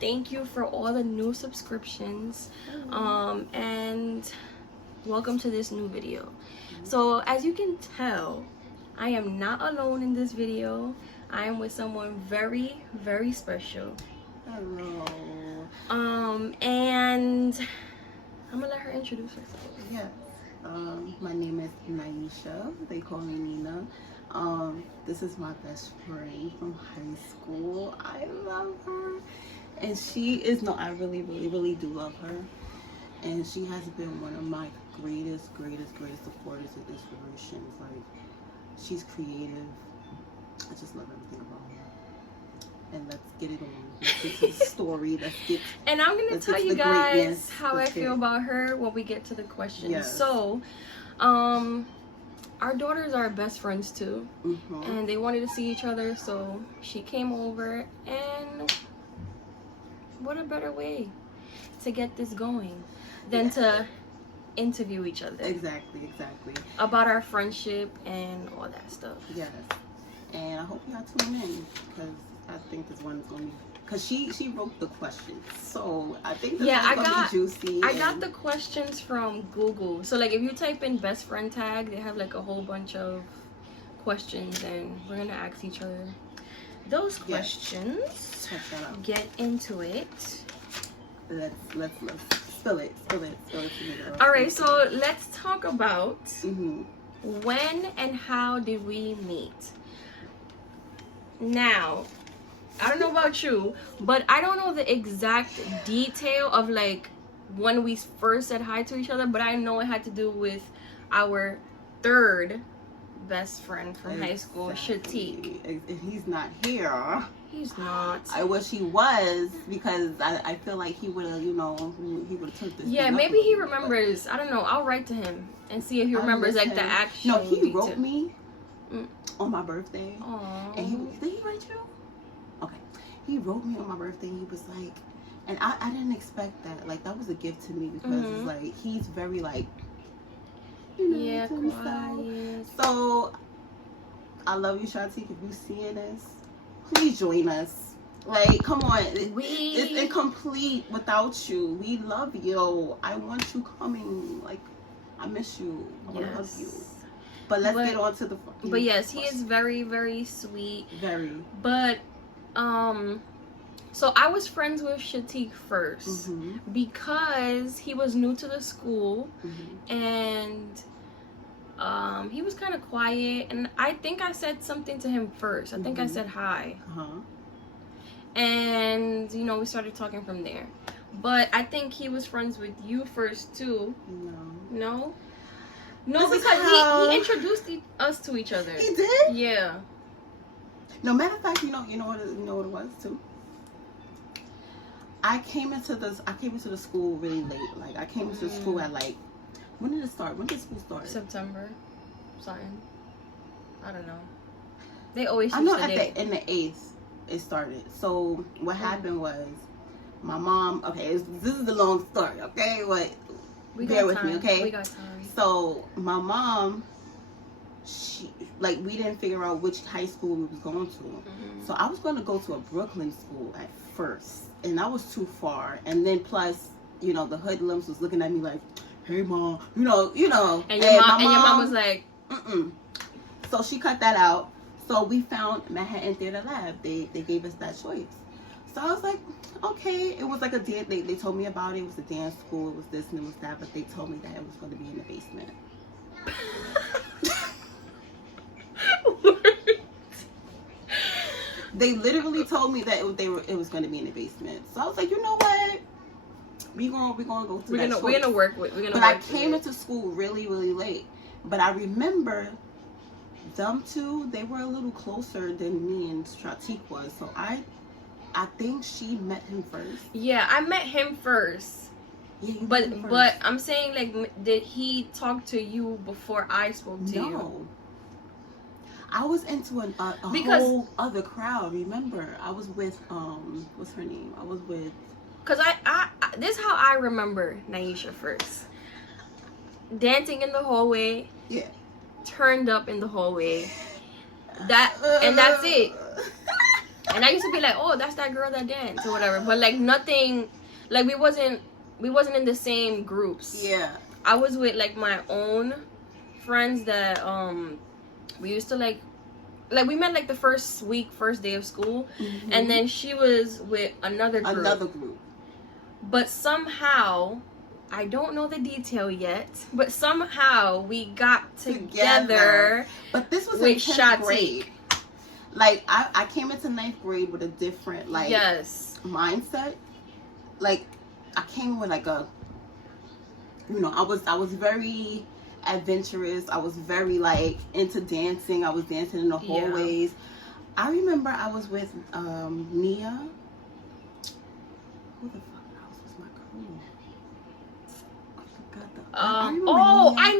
thank you for all the new subscriptions. And welcome to this new video. So as you can tell, I am not alone in this video. I am with someone very, very special. Hello. And I'm gonna let her introduce herself. Yes. My name is Nyeisha. They call me Nina. This is my best friend from high school. I love her. And she is, no, I really, really, really do love her. And she has been one of my greatest supporters and inspirations. Like, she's creative. I just love everything about her. And let's get it on. Let's get to the story. And I'm gonna tell you guys how I feel about her when we get to the questions. Yes. So, our daughters are best friends too, and they wanted to see each other, so she came over, and what a better way to get this going than to interview each other. Exactly. About our friendship and all that stuff. Yes. And I hope y'all tune in, because I think this one is going to be, because she wrote the questions, so I think this one's going to be juicy. I got the questions from Google. So like if you type in best friend tag, they have like a whole bunch of questions, and we're going to ask each other those questions. Yes. Check that out. Get into it. Let's spill it. All right, so let's talk about when and how did we meet. Now, I don't know about you, but I don't know the exact detail of like when we first said hi to each other, but I know it had to do with our third best friend from high school, Shatik. If he's not here, he's not. I wish he was, because I feel like he would have, he would have took this. Yeah, maybe he remembers. I don't know. I'll write to him and see if he remembers like the action. No, he wrote me on my birthday. Aww. And did he write you? Okay. He wrote me on my birthday. He was like, and I didn't expect that. Like, that was a gift to me, because it's like, he's very like, yeah, quiet. So I love you, Shatik. If you seeing this, please join us. Like, come on, it's incomplete without you. We love you. I want you coming. Like, I miss you. I want to hug you. But let's get on to the. But yes, he is very, very sweet. Very. But so I was friends with Shatik first because he was new to the school, and he was kind of quiet, and I think I said something to him first. I think I said hi. And we started talking from there. But I think he was friends with you first too. No, because he introduced us to each other. He did? Yeah. No, matter of fact, you know what it was too. I came into the school really late. Like, I came into the school at like, when did it start? When did school start? September, something. I don't know. They always. I know in the 8th it started. So what happened was, my mom. Okay, this is the long story. Okay, but bear with me. Okay. We got time. So my mom, we didn't figure out which high school we was going to. So I was going to go to a Brooklyn school at first, and that was too far. And then plus, the hoodlums was looking at me like, "Hey, mom, you know." And your mom was like, So she cut that out. So we found Manhattan Theater Lab. They gave us that choice. So I was like, okay. It was like a dance. They told me about it. It was a dance school. It was this and it was that. But they told me that it was going to be in the basement. They literally told me that it was going to be in the basement. So I was like, you know what? We're gonna go through that choice. We're gonna work with. But I came into school really, really late. But I remember them two. They were a little closer than me and Shatik was. So I think she met him first. Yeah, I met him first. Yeah, but I'm saying, like, did he talk to you before I spoke to you? No. I was into a whole other crowd. Remember, I was with what's her name? I was with. Cause I this is how I remember Nyeisha first. Dancing in the hallway. Yeah. Turned up in the hallway. And that's it. And I used to be like, oh, that's that girl that danced or whatever. But like nothing, like we wasn't in the same groups. Yeah. I was with like my own friends that we used to like we met like the first day of school, and then she was with another group. But somehow, I don't know the detail yet, but somehow we got together. But this was with in 10th grade. Like I came into 9th grade with a different like mindset. Like I came with like a, you know, I was very adventurous. I was very like into dancing. I was dancing in the hallways. I remember I was with Nia. Who the fuck else was my crew? I forgot I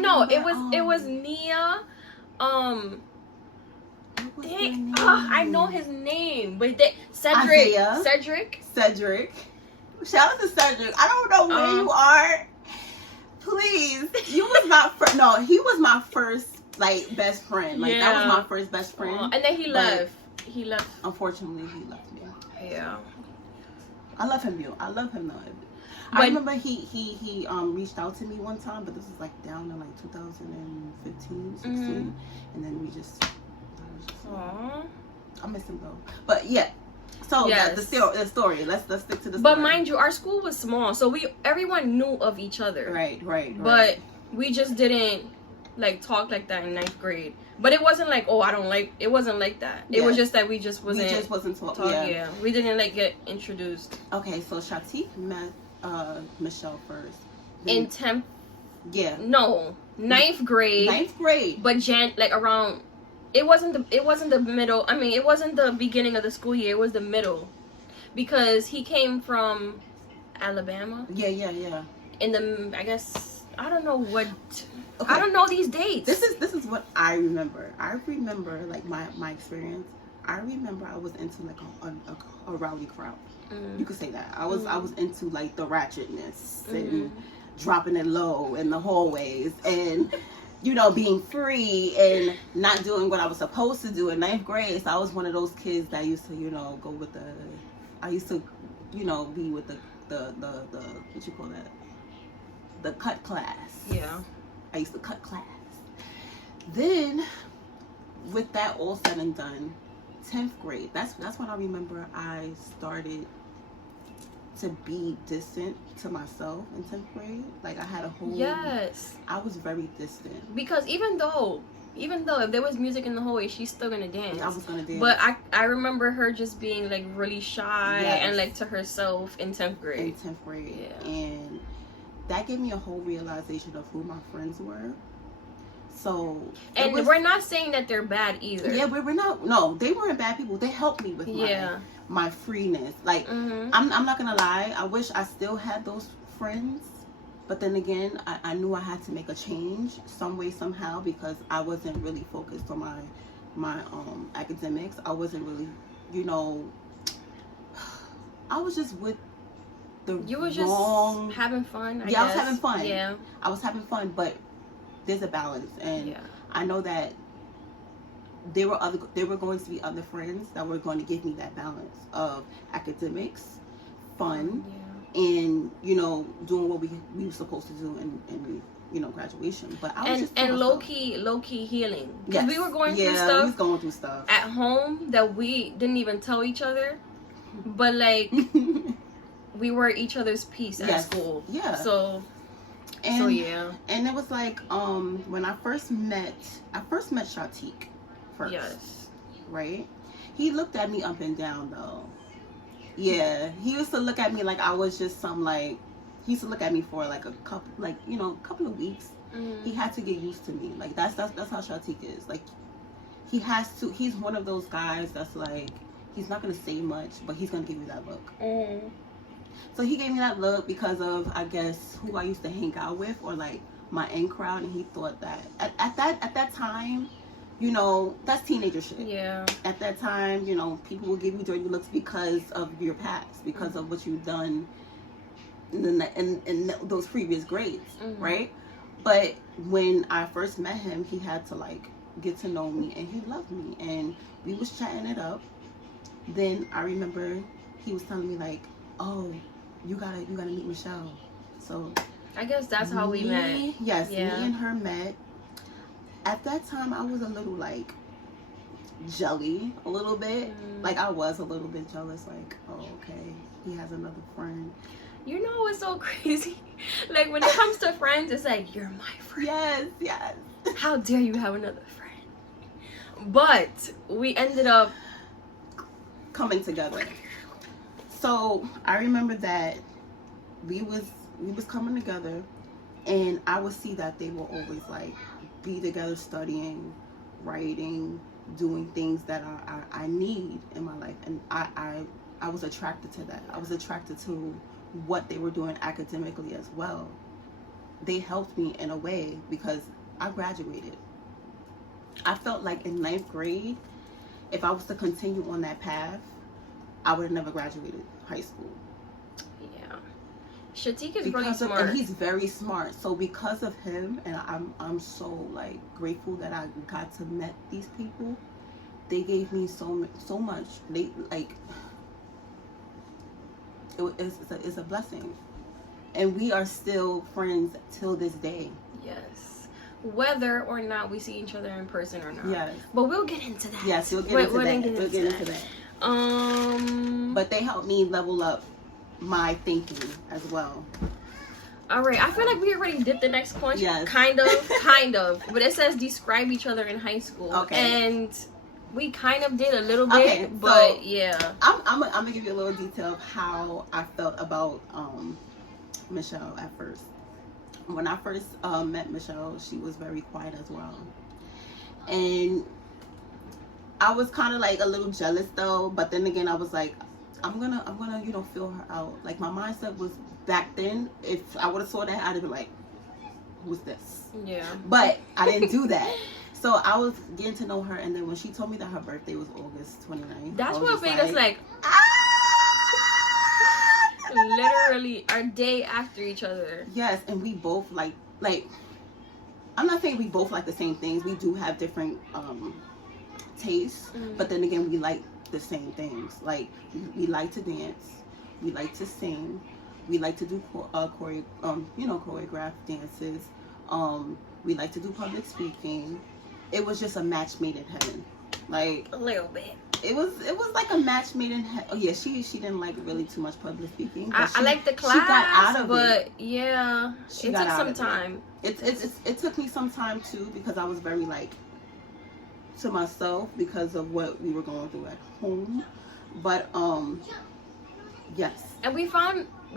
know. It was Nia. I know his name, but Cedric. Shout out to Cedric. I don't know where you are. Please, you was my first. No, he was my first like best friend. Like that was my first best friend. And then he left. Unfortunately, he left me. Yeah. I love him, though. I remember he reached out to me one time, but this was like down in like 2015, 16, and then we just. I miss him though. But yeah. So the story. Let's stick to the story. But mind you, our school was small, so everyone knew of each other. Right. But we just didn't like talk like that in 9th grade. But it wasn't like, oh, I don't like. It wasn't like that. It was just that we just wasn't talking. Yeah. We didn't like get introduced. Okay, so Shatik met Michelle first. In 10th. Yeah. No, 9th grade. 9th grade. But like around. It wasn't the middle. I mean, it wasn't the beginning of the school year. It was the middle, because he came from Alabama. Yeah. In the, I guess, I don't know what. Okay. I don't know these dates. This is what I remember. I remember like my experience. I remember I was into like a rowdy crowd. You could say that. I was into like the ratchetness and dropping it low in the hallways and. You know, being free and not doing what I was supposed to do in 9th grade. So I was one of those kids that used to, you know, go with I used to, you know, be with the what you call that? The cut class. Yeah. I used to cut class. Then, with that all said and done, 10th grade, that's when I remember I started to be distant to myself in 10th grade. Like I had a whole I was very distant, because even though if there was music in the hallway, she's still gonna dance. I was gonna dance, but I remember her just being like really shy and like to herself in 10th grade. And that gave me a whole realization of who my friends were. So we're not saying that they're bad either. Yeah, we're not. No, they weren't bad people. They helped me with my freeness. Like I'm not gonna lie. I wish I still had those friends, but then again, I knew I had to make a change some way somehow, because I wasn't really focused on my academics. I wasn't really, you know. I was just with the just having fun. I guess. I was having fun. Yeah, I was having fun, but there's a balance, and I know that there were going to be other friends that were going to give me that balance of academics, fun, and, you know, doing what we were supposed to do in you know, graduation. But I was just low key healing. Yes. We were going through stuff. We was going through stuff at home that we didn't even tell each other, but like we were each other's peace at school. Yeah. And it was like when I first met Shatik first. Yes. Right? He looked at me up and down though. Yeah. He used to look at me like I was just some like, he used to look at me for like a couple of weeks. He had to get used to me. Like that's how Shatik is. Like he's one of those guys that's like, he's not gonna say much, but he's gonna give you that look. So he gave me that look because of, I guess, who I used to hang out with, or like my in crowd, and he thought that at that time, you know, that's teenager shit. Yeah. At that time, you know, people will give you dirty looks because of your past, because of what you've done in those previous grades, right? But when I first met him, he had to like get to know me, and he loved me, and we was chatting it up. Then I remember he was telling me like, "Oh, you gotta meet Michelle." So I guess that's how we met. Yes, Yeah. me and her met. At that time, I was a little like jelly, a little bit. Like I was a little bit jealous. Like, oh, okay, he has another friend. You know what's so crazy? Like when it comes to friends, it's like, you're my friend. Yes, yes. How dare you have another friend? But we ended up coming together. So I remember that we was coming together, and I would see that they will always like be together, studying, writing, doing things that I need in my life, and I was attracted to that. I was attracted to what they were doing academically as well. They helped me in a way because I graduated. I felt like in 9th grade, if I was to continue on that path, I would have never graduated high school. Yeah. Shatik is really smart. And he's very smart. So because of him, and I'm so like grateful that I got to meet these people. They gave me so much. They like it's a blessing, and we are still friends till this day. Yes, whether or not we see each other in person or not. Yes, but we'll get into that. Yes, we'll get into that. But they helped me level up my thinking as well. All right, I feel like we already did the next question. Yes. Kind of. But it says describe each other in high school. Okay. And we kind of did a little bit, okay, but so yeah. I'm gonna give you a little detail of how I felt about Michelle at first. When I first met Michelle, she was very quiet as well, and I was kind of like a little jealous though. But then again, I was like, I'm gonna feel her out. Like my mindset was back then. If I would have saw that, I'd have been like, who's this? Yeah. But I didn't do that. So I was getting to know her, and then when she told me that her birthday was August 29th, that's what made us like, literally our day after each other. Yes, and we both like I'm not saying we both like the same things. We do have different tastes, but then again, we like the same things. Like we like to dance, we like to sing, we like to do choreographed dances. We like to do public speaking. It was just a match made in heaven. Like a little bit. It was like a match made in heaven. Oh yeah, she didn't like really too much public speaking. I like the class, she got out of it. Yeah, it took some time. It took me some time too, because I was very like to myself because of what we were going through at home. But yes. And we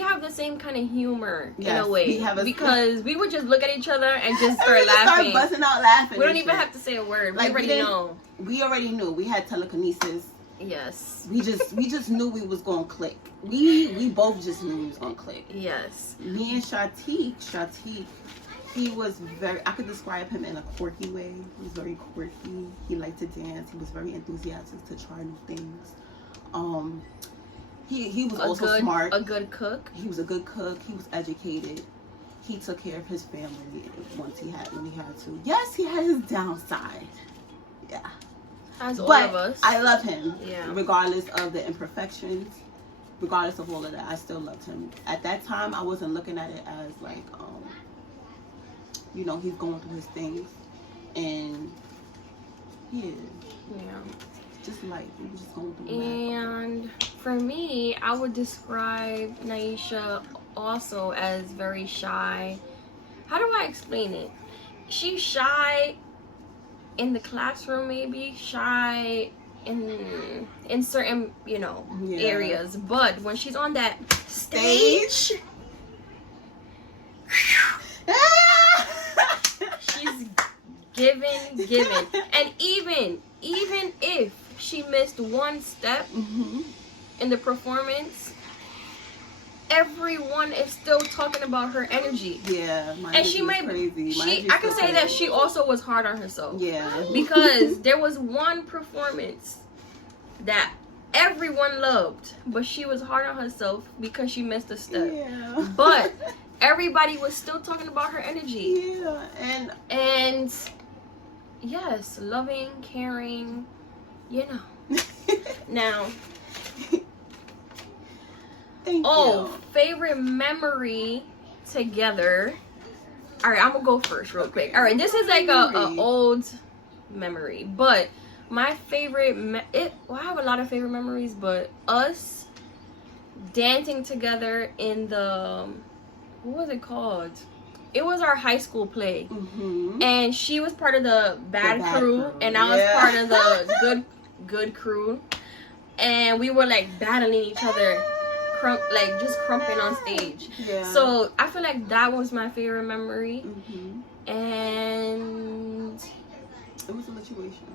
have the same kind of humor in a way, because we would just look at each other and just start laughing. Start busting out laughing. We don't even have to say a word. Like, we already knew. We had telekinesis. Yes. We just knew we was gonna click. We both just knew we was gonna click. Yes. Me and Shatik, he was very, I could describe him in a quirky way. He was very quirky. He liked to dance. He was very enthusiastic to try new things. He was also smart. A good cook. He was a good cook. He was educated. He took care of his family when he had to. Yes, he had his downside. Yeah. As all of us. I love him. Yeah. Regardless of the imperfections, regardless of all of that, I still loved him. At that time, I wasn't looking at it as like, he's going through his things, and yeah. Just like he was just going through. And for me, I would describe Nyeisha also as very shy. How do I explain it? She's shy in the classroom, maybe shy in certain areas, but when she's on that stage she's giving, and even if she missed one step in the performance, everyone is still talking about her energy. Yeah, and she might crazy. I can say that she also was hard on herself. Yeah, because there was one performance that everyone loved, but she was hard on herself because she missed a step. Yeah, but everybody was still talking about her energy. Yeah, and yes, loving, caring, Now, Thank you. Favorite memory together. All right, I'm gonna go first real quick. All right, this is like a old memory, but my favorite I have a lot of favorite memories, but us dancing together in the, what was it called? It was our high school play, and she was part of the bad crew, and I was part of the good crew, and we were like battling each other, just crumping on stage. So I feel like that was my favorite memory, and it was a situation.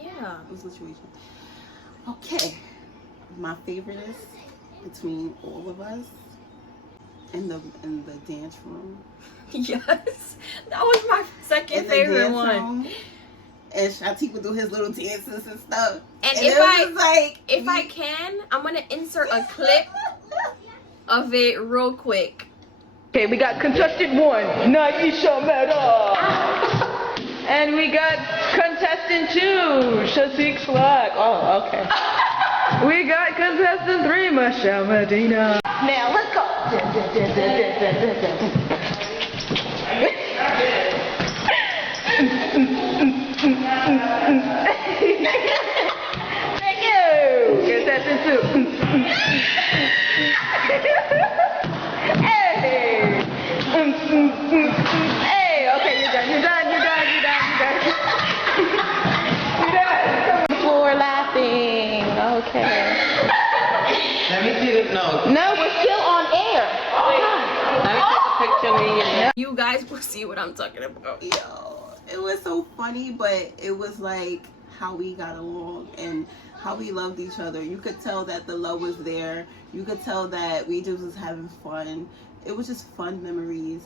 Yeah, it was a situation. Okay, my favorite is between all of us in the dance room. Yes, that was my second favorite one. And Shati would do his little dances and stuff. And if I can, I'm gonna insert a clip of it real quick. Okay, we got contestant 1, Nyeisha Meta. And we got contestant 2, Shasik Slack. Oh, okay. We got contestant 3, Michelle Medina. Now let's go. Thank you. Contestant 2. Hey. Hey. Okay, you're done. You're done. Floor laughing. Okay. Let me see this. No, we're still on air. let me take a picture of me and You guys will see what I'm talking about. Yo, it was so funny, but it was like how we got along and how we loved each other. You could tell that the love was there. You could tell that we just was having fun. It was just fun memories,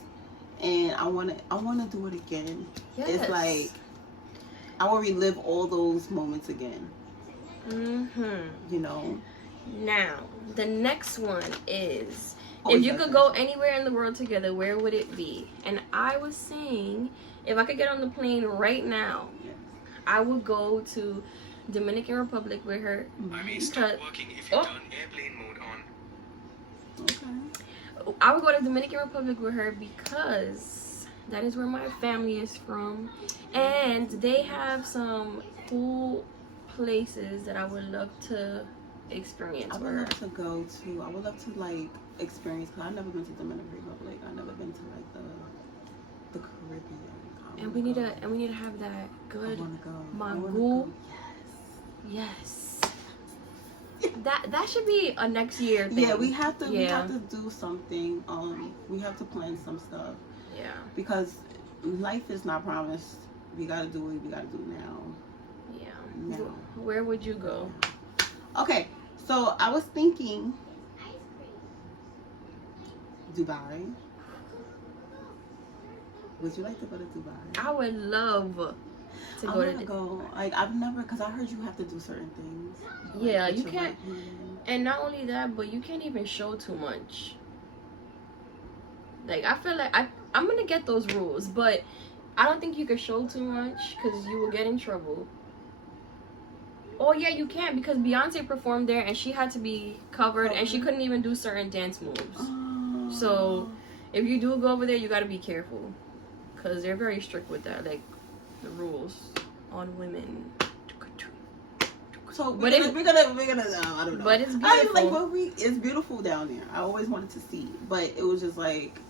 and I wanna do it again. Yes. It's like I want to relive all those moments again. You know. Now the next one is, if you could go anywhere in the world together, where would it be? And I was saying, if I could get on the plane right now, I would go to Dominican Republic with her. I may stop working if you turn airplane mode on. Okay. I would go to Dominican Republic with her because that is where my family is from, and they have some cool places that I would love to experience. I would love to go to. I would love to like experience. Cause I've never been to Dominican Republic. I've never been to like the Caribbean. And we need to have that good mango. Go. Yes. That should be a next year thing. Yeah, we have to do something. We have to plan some stuff. Yeah. Because life is not promised. We gotta do what we gotta do now. Yeah. Now. Where would you go? Okay, so I was thinking Dubai. Would you like to go to Dubai? I would love to go to go. Like I've never, cause I heard you have to do certain things. Yeah, like, you can't. And not only that, but you can't even show too much. Like I feel like I'm gonna get those rules, but I don't think you can show too much because you will get in trouble. Oh yeah, you can, because Beyonce performed there and she had to be covered and she couldn't even do certain dance moves. So if you do go over there, you gotta be careful because they're very strict with that, like the rules on women. So we're gonna I don't know. But it's beautiful. I was like, well, it's beautiful down there. I always wanted to see, but it was just like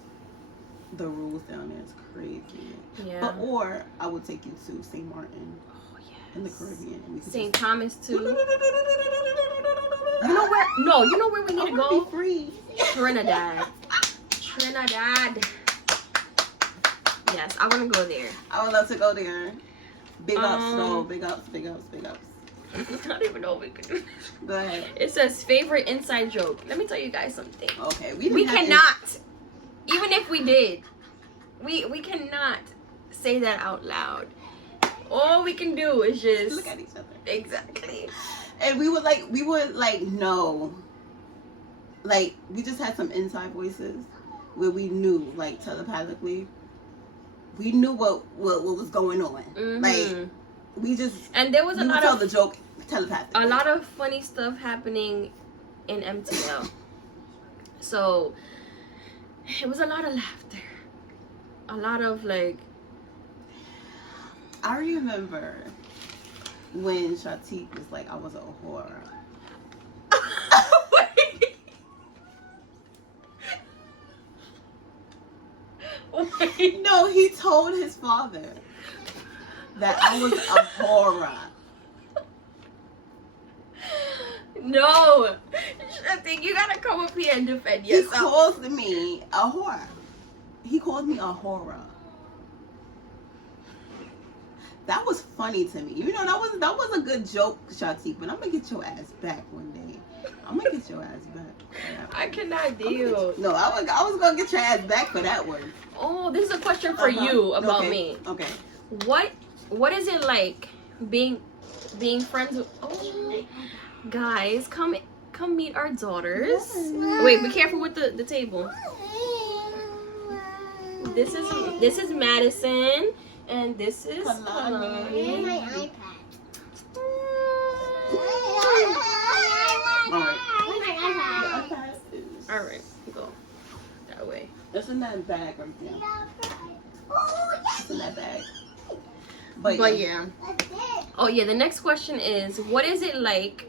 the rules down there is crazy. Yeah. But or I would take you to St. Martin. In the Caribbean. And we could St. Thomas too. You know where? No, you know where we need to go? Be free. Trinidad. Yes, I want to go there. I would love to go there. Big ups, though. Big ups. I don't even know what we could do. Go ahead. It says favorite inside joke. Let me tell you guys something. Okay, we cannot. Even if we did, we cannot say that out loud. All we can do is just look at each other. Exactly. And we would know. Like, we just had some inside voices where we knew, like, telepathically. We knew what was going on. Like, we just... And there was a lot of... the joke telepathically. A lot of funny stuff happening in MTL. So it was a lot of laughter, a lot of like. I remember when Shatik was like, I was a whore. Wait. No, he told his father that I was a horror. No, I think you gotta come up here and defend He yourself. calls me a whore. He called me a horror. That was funny to me. You know, that was a good joke, Shatik, but I'm gonna get your ass back one day. I'm gonna get your ass back. I cannot deal. No, I was gonna get your ass back for that one. Oh, this is a question for you about Okay. me. Okay. What is it like being friends with? Oh, guys, come meet our daughters. Wait, be careful with the table. This is Madison, and this is Kalani. My iPad. All right, go that way. It's in that bag right there. It's in that bag. But yeah. Oh yeah. The next question is, what is it like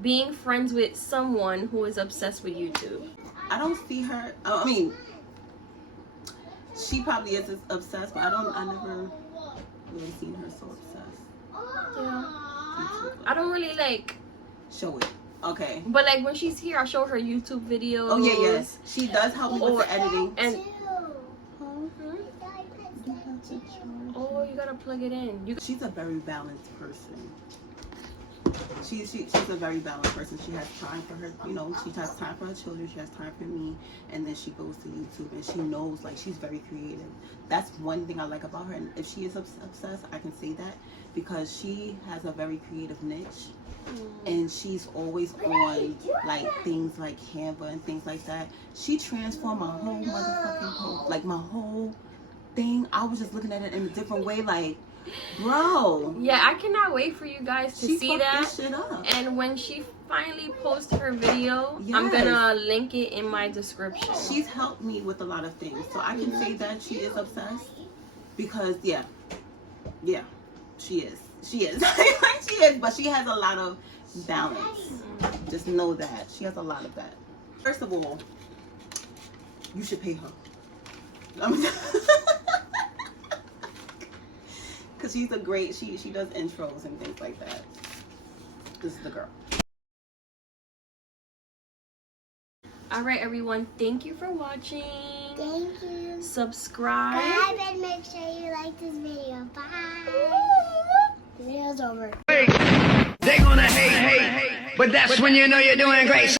being friends with someone who is obsessed with YouTube? I don't see her. I mean, she probably is obsessed, but I never really seen her so obsessed. Yeah. I don't really like show it. Okay. But like when she's here, I show her YouTube videos. Oh yeah, yes. She does help me with the editing. And oh, you gotta plug it in. She's a very balanced person. She's a very balanced person. She has time for her, you know, she has time for her children, she has time for me, and then she goes to YouTube and she knows, like, she's very creative. That's one thing I like about her, and if she is obsessed, I can say that, because she has a very creative niche, and she's always on, like, things like Canva and things like that. She transformed my whole motherfucking post, like, my whole thing. I was just looking at it in a different way, like, bro. Yeah, I cannot wait for you guys to see that. This shit up. And when she finally posts her video, Yes. I'm gonna link it in my description. She's helped me with a lot of things, so I can say that she is obsessed, because yeah, she is. She is, but she has a lot of balance. Just know that she has a lot of that. First of all, you should pay her. Because she's a great, she does intros and things like that. This is the girl. Alright everyone, thank you for watching. Thank you. Subscribe. And make sure you like this video. Bye. The video's over. They gonna hate, but that's when you know you're doing great.